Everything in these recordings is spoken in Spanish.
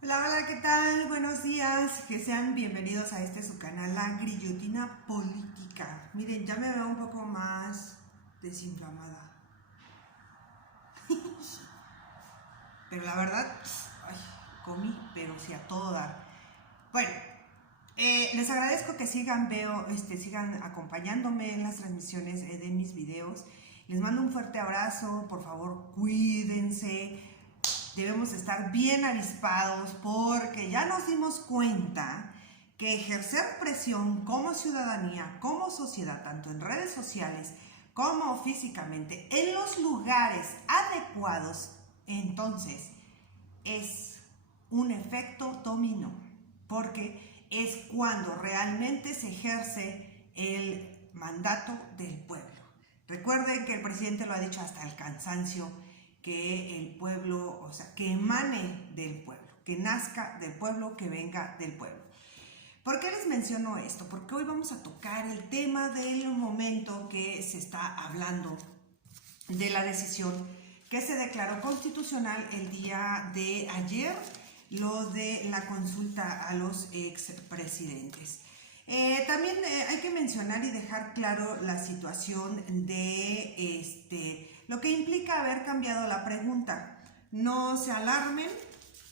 Hola, hola, ¿qué tal? Buenos días, que sean bienvenidos a su canal, La Grillotina Política. Miren, ya me veo un poco más desinflamada. Pero la verdad, ay, comí, pero sí a todo dar. Bueno, les agradezco que sigan acompañándome en las transmisiones de mis videos. Les mando un fuerte abrazo, por favor, cuídense. Debemos estar bien avispados porque ya nos dimos cuenta que ejercer presión como ciudadanía, como sociedad, tanto en redes sociales como físicamente, en los lugares adecuados, entonces es un efecto dominó, porque es cuando realmente se ejerce el mandato del pueblo. Recuerden que el presidente lo ha dicho hasta el cansancio, que el pueblo, o sea, que emane del pueblo, que nazca del pueblo, que venga del pueblo. ¿Por qué les menciono esto? Porque hoy vamos a tocar el tema del momento que se está hablando de la decisión que se declaró constitucional el día de ayer, lo de la consulta a los expresidentes. También hay que mencionar y dejar claro la situación de lo que implica haber cambiado la pregunta. No se alarmen,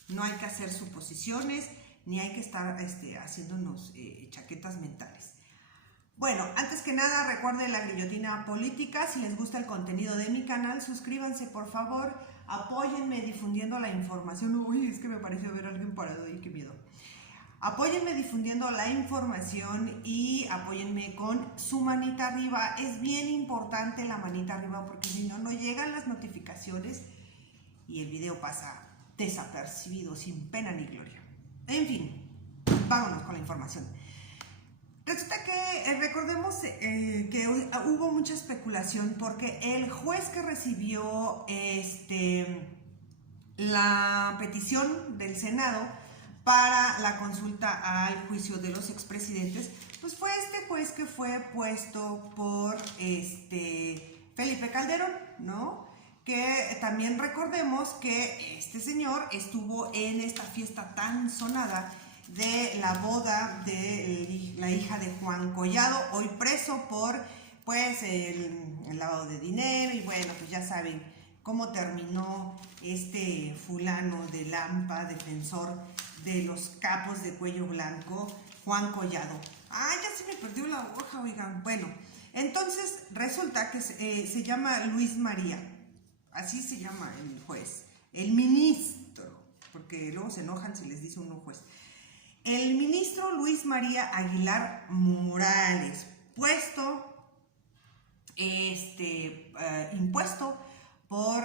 no hay que hacer suposiciones, ni hay que estar haciéndonos chaquetas mentales. Bueno, antes que nada, recuerden La Grillotina Política. Si les gusta el contenido de mi canal, suscríbanse, por favor. Apóyenme difundiendo la información. Uy, es que me pareció ver a alguien parado y qué miedo. Apóyenme difundiendo la información y apóyenme con su manita arriba. Es bien importante la manita arriba porque si no, no llegan las notificaciones y el video pasa desapercibido, sin pena ni gloria. En fin, vámonos con la información. Resulta que recordemos que hubo mucha especulación porque el juez que recibió la petición del Senado para la consulta al juicio de los expresidentes, pues fue este juez que fue puesto por Felipe Calderón, ¿no? Que también recordemos que este señor estuvo en esta fiesta tan sonada de la boda de la hija de Juan Collado, hoy preso por pues el lavado de dinero. Y bueno, pues ya saben cómo terminó este fulano de Lampa, defensor de los capos de cuello blanco, Juan Collado. Ay, ya se me perdió la hoja, oigan. Bueno, entonces resulta que se llama Luis María, así se llama el juez, el ministro, porque luego se enojan si les dice uno juez. El ministro Luis María Aguilar Morales, impuesto por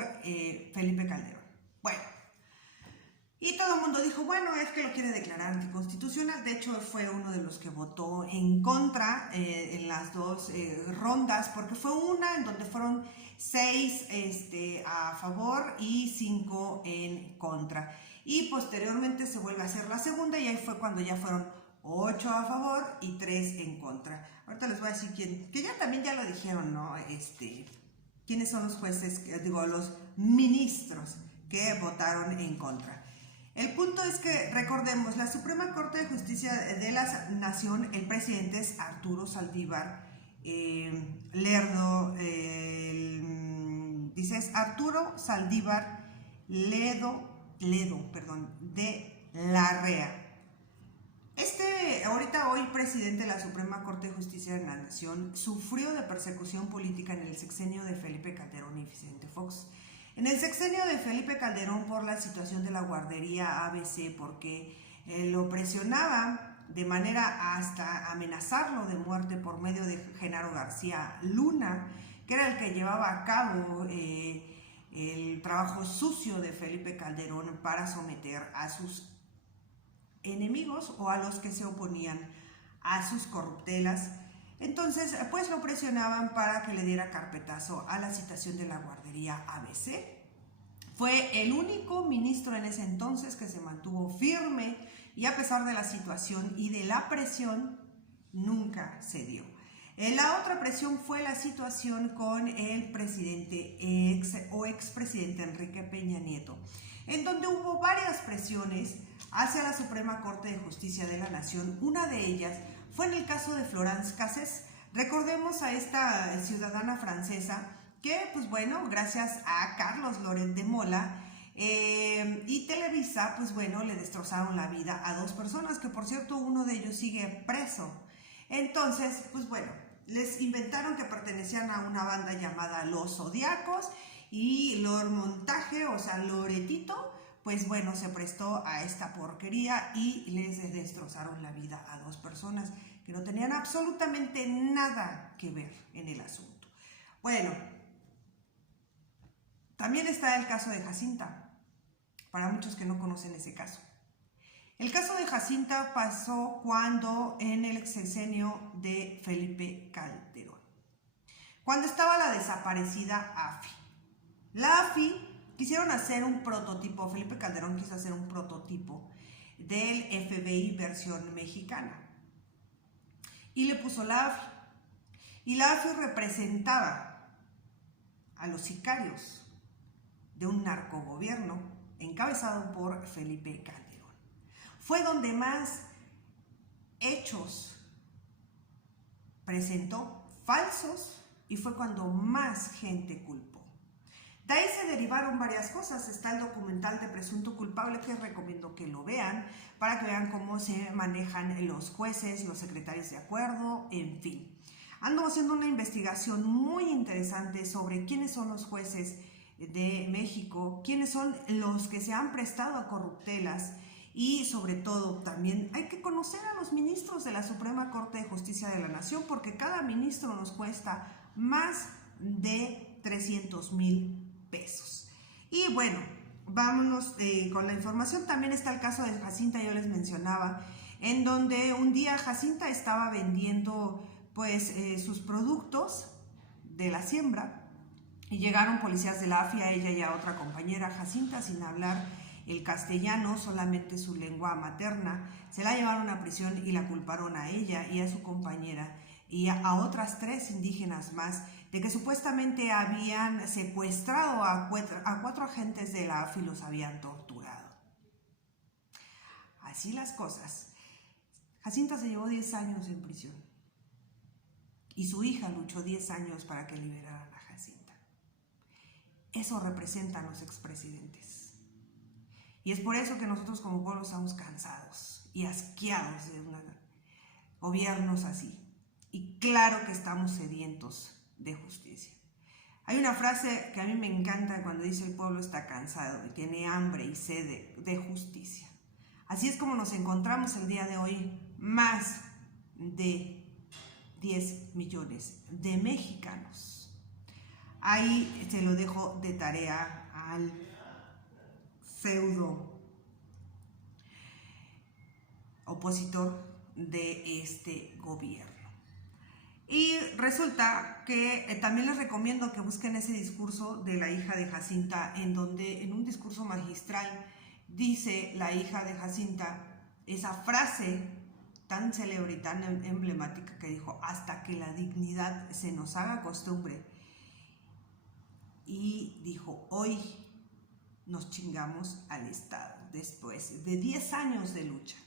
Felipe Calderón. Bueno, y todo el mundo dijo, bueno, es que lo quiere declarar anticonstitucional. De hecho, fue uno de los que votó en contra en las dos rondas, porque fue una en donde fueron 6 a favor y 5 en contra. Y posteriormente se vuelve a hacer la segunda y ahí fue cuando ya fueron 8 a favor y 3 en contra. Ahorita les voy a decir quién, que ya también ya lo dijeron, ¿no? ¿Quiénes son los jueces, los ministros que votaron en contra? El punto es que, recordemos, la Suprema Corte de Justicia de la Nación, el presidente es Arturo Saldívar Lerdo, dice es Arturo Saldívar Ledo, de Larrea. Ahorita hoy presidente de la Suprema Corte de Justicia de la Nación sufrió de persecución política en el sexenio de Felipe Calderón y Vicente Fox. En el sexenio de Felipe Calderón por la situación de la guardería ABC, porque lo presionaba de manera hasta amenazarlo de muerte por medio de Genaro García Luna, que era el que llevaba a cabo el trabajo sucio de Felipe Calderón para someter a sus enemigos o a los que se oponían a sus corruptelas. Entonces, pues lo presionaban para que le diera carpetazo a la citación de la guardería ABC. Fue el único ministro en ese entonces que se mantuvo firme y a pesar de la situación y de la presión, nunca cedió. La otra presión fue la situación con el presidente expresidente Enrique Peña Nieto, en donde hubo varias presiones hacia la Suprema Corte de Justicia de la Nación. Una de ellas fue en el caso de Florence Cassés. Recordemos a esta ciudadana francesa que, pues bueno, gracias a Carlos Loret de Mola y Televisa, pues bueno, le destrozaron la vida a dos personas, que por cierto uno de ellos sigue preso. Entonces, pues bueno, les inventaron que pertenecían a una banda llamada Los Zodiacos y Lord Montaje, o sea, Loretito, pues bueno, se prestó a esta porquería y les destrozaron la vida a dos personas que no tenían absolutamente nada que ver en el asunto. Bueno, también está el caso de Jacinta, para muchos que no conocen ese caso. El caso de Jacinta pasó cuando en el sexenio de Felipe Calderón, cuando estaba la desaparecida AFI. La AFI quisieron hacer un prototipo, Felipe Calderón quiso hacer un prototipo del FBI versión mexicana y le puso la AFI. Y la AFI representaba a los sicarios de un narcogobierno encabezado por Felipe Calderón. Fue donde más hechos presentó falsos y fue cuando más gente culpó. De ahí se derivaron varias cosas. Está el documental de Presunto Culpable, que recomiendo que lo vean, para que vean cómo se manejan los jueces, los secretarios de acuerdo, en fin. Ando haciendo una investigación muy interesante sobre quiénes son los jueces de México, quiénes son los que se han prestado a corruptelas y sobre todo también hay que conocer a los ministros de la Suprema Corte de Justicia de la Nación, porque cada ministro nos cuesta más de 300,000 pesos. Y bueno, vámonos con la información. También está el caso de Jacinta, yo les mencionaba, en donde un día Jacinta estaba vendiendo pues sus productos de la siembra y llegaron policías de la AFI a ella y a otra compañera. Jacinta, sin hablar el castellano, solamente su lengua materna, se la llevaron a prisión y la culparon a ella y a su compañera y a otras 3 indígenas más de que supuestamente habían secuestrado a 4 agentes de la AFI y los habían torturado. Así las cosas. Jacinta se llevó 10 años en prisión y su hija luchó 10 años para que liberaran a Jacinta. Eso representan los expresidentes. Y es por eso que nosotros como pueblo estamos cansados y asqueados de gobiernos así. Y claro que estamos sedientos de justicia. Hay una frase que a mí me encanta cuando dice: el pueblo está cansado y tiene hambre y sed de justicia. Así es como nos encontramos el día de hoy, más de 10 millones de mexicanos. Ahí se lo dejo de tarea al pseudo opositor de este gobierno. Y resulta que también les recomiendo que busquen ese discurso de la hija de Jacinta, en donde en un discurso magistral dice la hija de Jacinta esa frase tan célebre y tan emblemática que dijo: hasta que la dignidad se nos haga costumbre. Y dijo: hoy nos chingamos al Estado, después de 10 años de lucha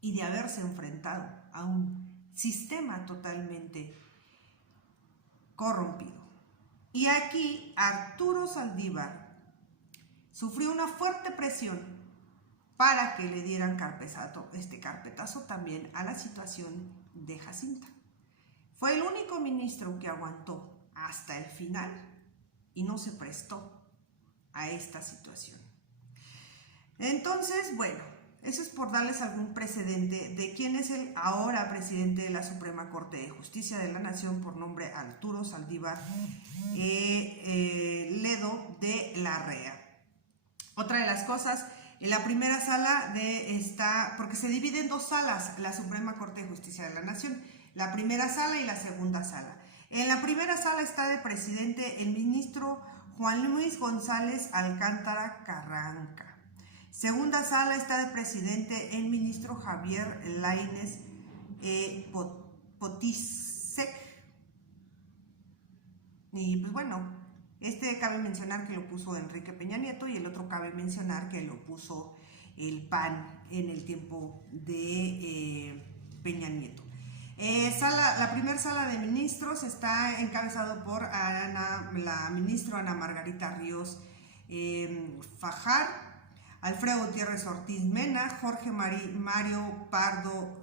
y de haberse enfrentado a un sistema totalmente corrompido. Y aquí Arturo Saldívar sufrió una fuerte presión para que le dieran carpetazo también a la situación de Jacinta. Fue el único ministro que aguantó hasta el final y no se prestó a esta situación. Entonces, bueno, eso es por darles algún precedente de quién es el ahora presidente de la Suprema Corte de Justicia de la Nación, por nombre Arturo Saldívar Ledo de la REA. Otra de las cosas, en la primera sala porque se divide en 2 salas la Suprema Corte de Justicia de la Nación, la primera sala y la segunda sala. En la primera sala está de presidente el ministro Juan Luis González Alcántara Carranca. Segunda sala está de presidente el ministro Javier Lainez Potisek. Y pues bueno, cabe mencionar que lo puso Enrique Peña Nieto y el otro cabe mencionar que lo puso el PAN en el tiempo de Peña Nieto. La primera sala de ministros está encabezado por la ministra Ana Margarita Ríos Fajar, Alfredo Gutiérrez Ortiz Mena, Jorge Mario Pardo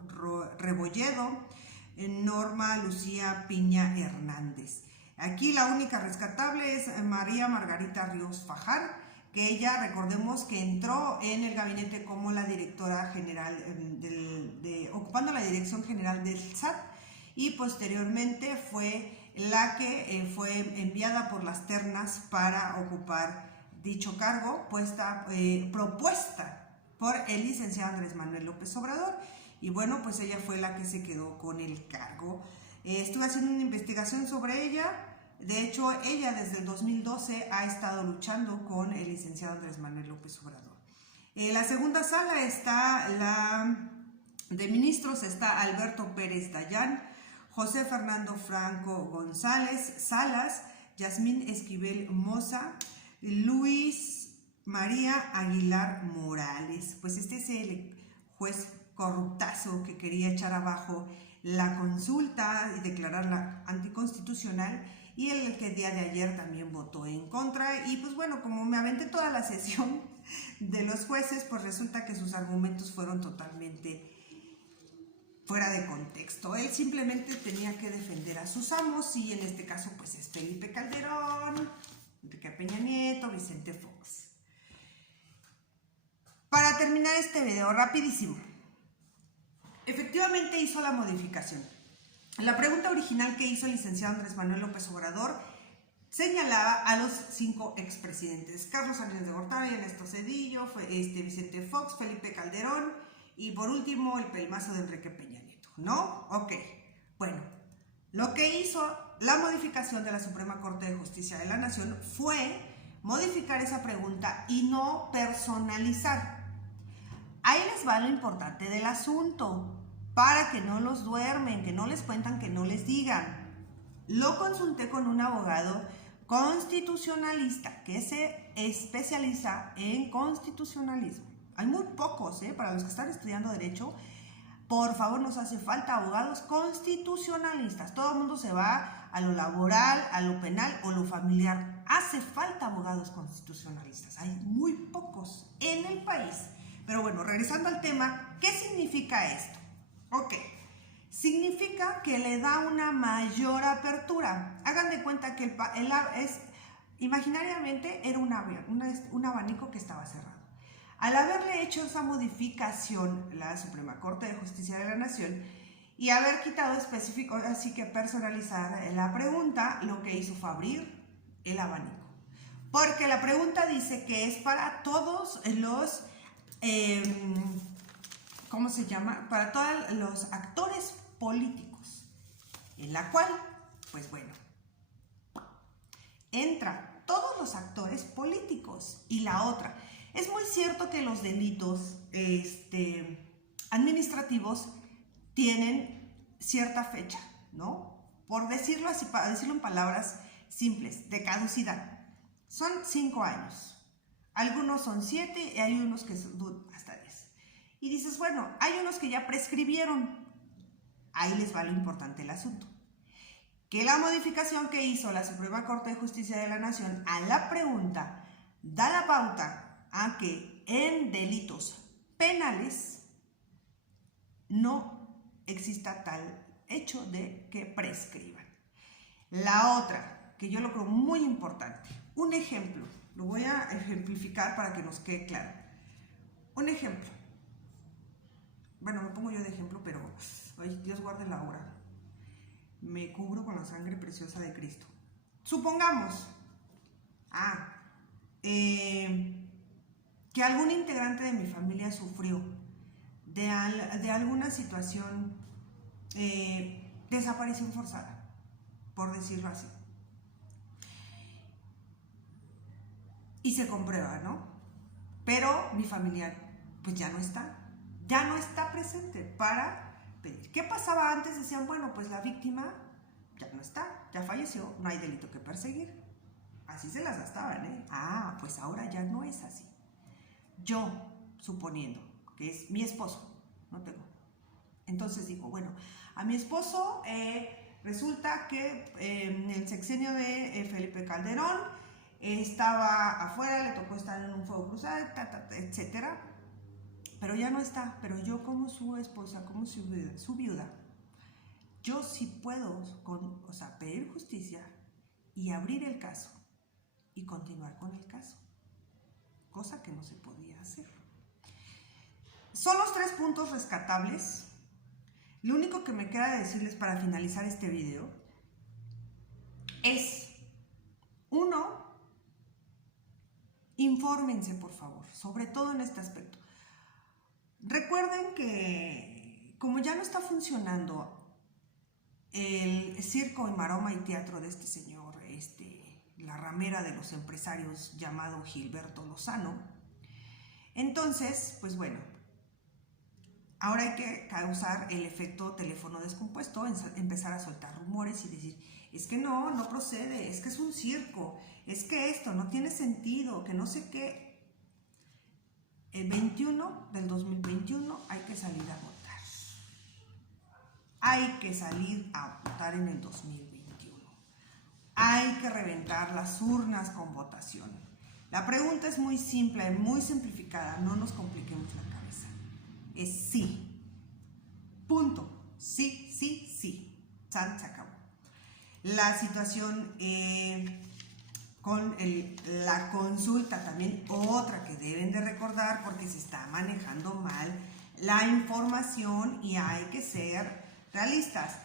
Rebolledo, Norma Lucía Piña Hernández. Aquí la única rescatable es María Margarita Ríos Fajar, que ella, recordemos que entró en el gabinete como la directora general, ocupando la dirección general del SAT, y posteriormente fue la que fue enviada por las ternas para ocupar dicho cargo, propuesta por el licenciado Andrés Manuel López Obrador, y bueno, pues ella fue la que se quedó con el cargo. Estuve haciendo una investigación sobre ella. De hecho, ella desde el 2012 ha estado luchando con el licenciado Andrés Manuel López Obrador. La segunda sala de ministros está Alberto Pérez Dayán, José Fernando Franco González Salas, Yasmín Esquivel Moza, Luis María Aguilar Morales. Pues este es el juez corruptazo que quería echar abajo la consulta y declararla anticonstitucional, y el que el día de ayer también votó en contra. Y pues bueno, como me aventé toda la sesión de los jueces, pues resulta que sus argumentos fueron totalmente fuera de contexto. Él simplemente tenía que defender a sus amos, y en este caso pues es Felipe Calderón, Enrique Peña Nieto, Vicente Fox. Para terminar este video, rapidísimo. Efectivamente hizo la modificación. La pregunta original que hizo el licenciado Andrés Manuel López Obrador señalaba a los 5 expresidentes: Carlos Salinas de Gortari, Ernesto Zedillo, Vicente Fox, Felipe Calderón y por último el pelmazo de Enrique Peña Nieto, ¿no? Ok, bueno, lo que hizo la modificación de la Suprema Corte de Justicia de la Nación fue modificar esa pregunta y no personalizar. Ahí les va lo importante del asunto, para que no los duermen, que no les cuentan, que no les digan. Lo consulté con un abogado constitucionalista que se especializa en constitucionalismo. Hay muy pocos, para los que están estudiando Derecho. Por favor, nos hace falta abogados constitucionalistas. Todo el mundo se va a lo laboral, a lo penal o lo familiar. Hace falta abogados constitucionalistas. Hay muy pocos en el país. Pero bueno, regresando al tema, ¿qué significa esto? Ok, significa que le da una mayor apertura. Hagan de cuenta que imaginariamente era un abanico que estaba cerrado. Al haberle hecho esa modificación la Suprema Corte de Justicia de la Nación y haber quitado específico, así que personalizar la pregunta, lo que hizo fue abrir el abanico. Porque la pregunta dice que es para todos los... ¿cómo se llama? Para todos los actores políticos, en la cual, pues bueno, entra todos los actores políticos. Y la otra, es muy cierto que los delitos administrativos tienen cierta fecha, ¿no? Por decirlo así, para decirlo en palabras simples, de caducidad. Son 5 años. Algunos son 7 y hay unos que son hasta 10. Y dices, bueno, hay unos que ya prescribieron. Ahí les va lo importante del asunto. Que la modificación que hizo la Suprema Corte de Justicia de la Nación a la pregunta da la pauta a que en delitos penales no exista tal hecho de que prescriban. La otra, que yo lo creo muy importante, un ejemplo, lo voy a ejemplificar para que nos quede claro. Un ejemplo. Bueno, me pongo yo de ejemplo, pero ay, Dios guarde la hora. Me cubro con la sangre preciosa de Cristo. Supongamos que algún integrante de mi familia sufrió de alguna situación, desaparición forzada, por decirlo así. Y se comprueba, ¿no? Pero mi familiar pues ya no está presente para pedir. ¿Qué pasaba antes? Decían, bueno, pues la víctima ya no está, ya falleció, no hay delito que perseguir. Así se las gastaban, pues ahora ya no es así. Yo, suponiendo que es mi esposo, no tengo. Entonces digo, bueno, a mi esposo resulta que en el sexenio de Felipe Calderón estaba afuera, le tocó estar en un fuego cruzado, etcétera, pero ya no está. Pero yo, como su esposa, como su viuda, yo sí puedo pedir justicia y abrir el caso y continuar con el caso, cosa que no se podía hacer. Son los 3 puntos rescatables. Lo único que me queda decirles para finalizar este video es: 1, infórmense por favor, sobre todo en este aspecto. Recuerden que como ya no está funcionando el circo y maroma y teatro de este señor, la ramera de los empresarios llamado Gilberto Lozano, entonces, pues bueno, ahora hay que causar el efecto teléfono descompuesto, empezar a soltar rumores y decir, es que no procede, es que es un circo, es que esto no tiene sentido, que no sé qué. El 21 del 2021 hay que salir a votar. Hay que salir a votar en el 2021. Hay que reventar las urnas con votación. La pregunta es muy simple, muy simplificada, no nos compliquemos la cabeza. Es sí. Punto. Sí, sí, sí. Se acabó. La situación con la consulta, también otra que deben de recordar, porque se está manejando mal la información y hay que ser realistas.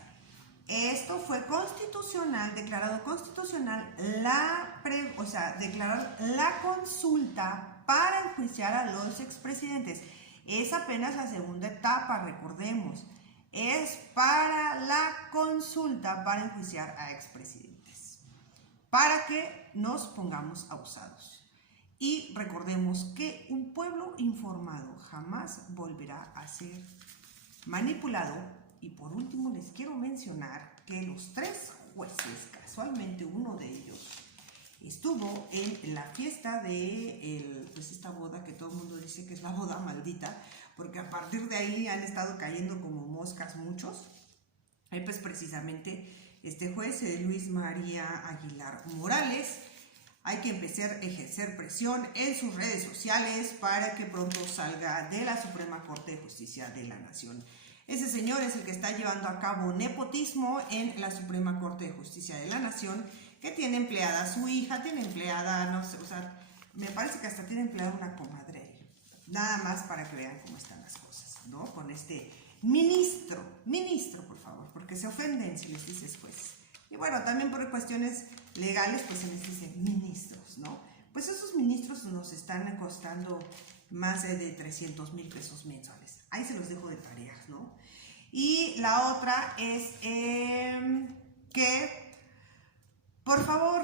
Esto fue constitucional, declarado constitucional, declarar la consulta para enjuiciar a los expresidentes. Es apenas la segunda etapa, recordemos. Es para la consulta para enjuiciar a expresidentes, para que nos pongamos abusados. Y recordemos que un pueblo informado jamás volverá a ser manipulado. Y por último les quiero mencionar que los 3 jueces, casualmente uno de ellos, estuvo en la fiesta de esta boda que todo el mundo dice que es la boda maldita, porque a partir de ahí han estado cayendo como moscas muchos. Pues precisamente este juez, Luis María Aguilar Morales, hay que empezar a ejercer presión en sus redes sociales para que pronto salga de la Suprema Corte de Justicia de la Nación. Ese señor es el que está llevando a cabo nepotismo en la Suprema Corte de Justicia de la Nación, que tiene empleada a su hija, tiene empleada, no sé, me parece que hasta tiene empleada una comadre ahí. Nada más para que vean cómo están las cosas, ¿no? Con este ministro, por favor, porque se ofenden si les dices juez. Y bueno, también por cuestiones legales, pues se les dice ministros, ¿no? Pues esos ministros nos están costando más de 300,000 pesos mensuales. Ahí se los dejo de tarea, ¿no? Y la otra es que, por favor,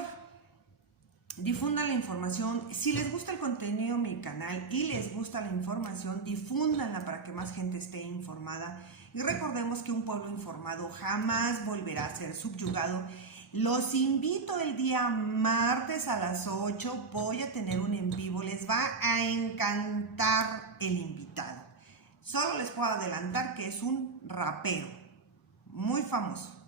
difundan la información. Si les gusta el contenido de mi canal y les gusta la información, difúndanla para que más gente esté informada. Y recordemos que un pueblo informado jamás volverá a ser subyugado. Los invito el día martes a las 8, voy a tener un en vivo, les va a encantar el invitado. Solo les puedo adelantar que es un rapero muy famoso.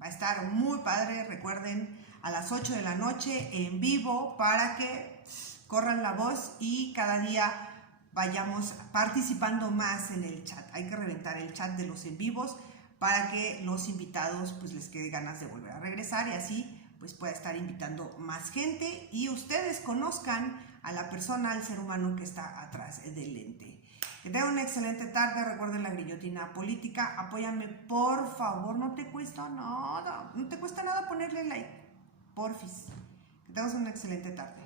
Va a estar muy padre, recuerden, a las 8 de la noche en vivo para que corran la voz y cada día vayamos participando más en el chat. Hay que reventar el chat de los en vivos para que los invitados pues les quede ganas de volver a regresar y así pues pueda estar invitando más gente y ustedes conozcan a la persona, al ser humano que está atrás del lente. Que tengan una excelente tarde, recuerden la guillotina política, apóyame por favor, no te cuesta nada, ponerle like, porfis. Que tengas una excelente tarde.